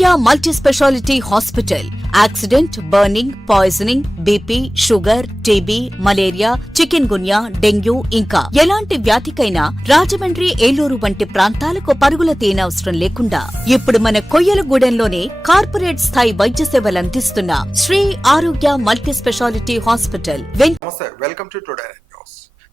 Arogya multi speciality hospital. Accident burning poisoning BP sugar TB malaria chikungunya dengue ఇంకా. ఎలాంటి వ్యాధికైనా రాజమండ్రి ఏలూరు వంటి ప్రాంతాలకు పరుగుల తీయనవసరం లేకుండా ఇప్పుడు మన కొయ్యలగూడెంలోనే కార్పొరేట్ స్థాయి వైద్య సేవలు అందిస్తున్న Shri Arogya multi speciality hospital welcome to today.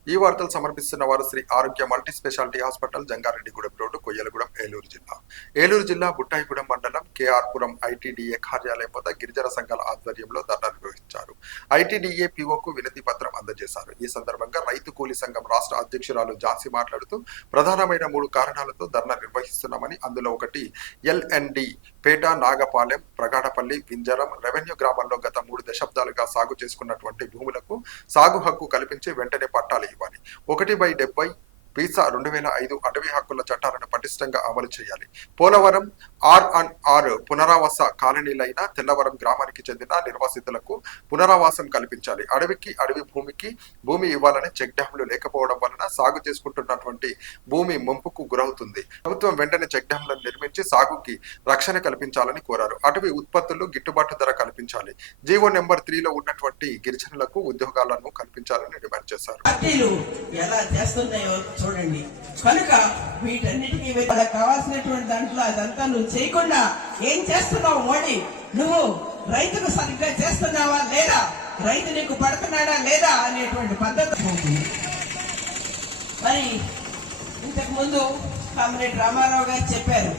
ఈ వార్తలు సమర్పిస్తున్న వారు Shri Arogya multi speciality hospital Jangareddygudem road Koyyalagudem Eluru జిల్లా. ఏలూరు జిల్లా బుట్టాయిగూడెం మండలం కేఆర్పురం ఐటీడీఏ కార్యాలయం వద్ద గిరిజన సంఘాల ఆధ్వర్యంలో ధర్నా నిర్వహించారు ఐటీడీఏ పీఓకు వినతి పత్రం అందజేశారు. ఈ సందర్భంగా రైతు కూలీ సంఘం రాష్ట్ర అధ్యక్షురాలు ఝాన్సీ మాట్లాడుతూ ప్రధానమైన మూడు కారణాలతో ధర్నా నిర్వహిస్తున్నామని అందులో ఒకటి ఎల్ఎన్డి పేట నాగపాలెం ప్రగాడపల్లి వింజరం రెవెన్యూ గ్రామాల్లో గత మూడు దశాబ్దాలుగా సాగు చేసుకున్నటువంటి భూములకు సాగు హక్కు కల్పించి వెంటనే పట్టాలు ఇవ్వాలి. ఒకటి బై డెబ్బై వీసా రెండు వేల ఐదు అటవీ హక్కుల చట్టాలను పటిష్టంగా అమలు చేయాలి. పోలవరం ఆర్ అండ్ ఆర్ పునరావాస కాలనీలైన తెల్లవరం గ్రామానికి చెందిన నిర్వాసితులకు పునరావాసం కల్పించాలి. అడవికి అడవి భూమికి భూమి ఇవ్వాలని చెక్ డ్యాంలు లేకపోవడం వలన సాగు చేసుకుంటున్నటువంటి భూమి ముంపుకు గురవుతుంది. ప్రభుత్వం వెంటనే చెక్ డ్యాంలను నిర్మించి సాగుకి రక్షణ కల్పించాలని కోరారు. అటవీ ఉత్పత్తులు గిట్టుబాటు ధర కల్పించాలి. జీవో నెంబర్ త్రీలో ఉన్నటువంటి గిరిజనులకు ఉద్యోగాలను కల్పించాలని డిమాండ్ చేశారు. ఎలా చేస్తున్నాయో చూడండి. కనుక వీటన్నిటికీ కావాల్సినటువంటి దాంట్లో అదంతా నువ్వు చేయకుండా ఏం చేస్తున్నావు మోడీ? నువ్వు రైతుకు సరిగ్గా చేస్తున్నావా లేదా? రైతు నీకు పడుతున్నాడా లేదా అనేటువంటి పద్ధతి. మరి ఇంతకు ముందు కామరేడ్ రామారావు గారు చెప్పారు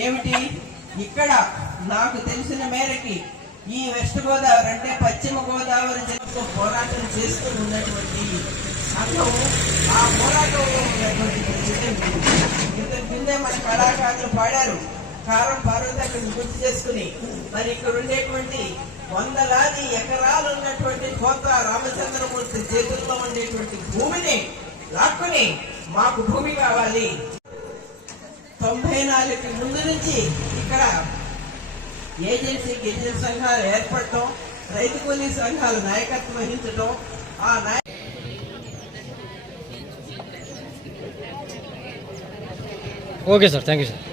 ఏమిటి? ఇక్కడ నాకు తెలిసిన మేరకి ఈ వెస్ట్ గోదావరి అంటే పశ్చిమ గోదావరి జిల్లాతో పోరాటం చేస్తూ ఉన్నటువంటి సంఘం ఆ పోరాటంలో ఉన్నటువంటి ముందే మన కళాకారులు పాడారు కారం పార్వతి అక్కడ గుర్తు చేసుకుని మరి ఇక్కడ ఉండేటువంటి వందలాది ఎకరాలు ఉన్నటువంటి కోత రామచంద్రమూర్తి చేతుల్లో ఉండేటువంటి భూమిని లాక్కుని మాకు భూమి కావాలి తొంభై నాలుగుకి ముందు నుంచి ఇక్కడ ఏజెన్సీ గిరిజన సంఘాలు ఏర్పడటం రైతు కూలీ సంఘాలు నాయకత్వం వహించడం ఆ నాయ okay sir thank you sir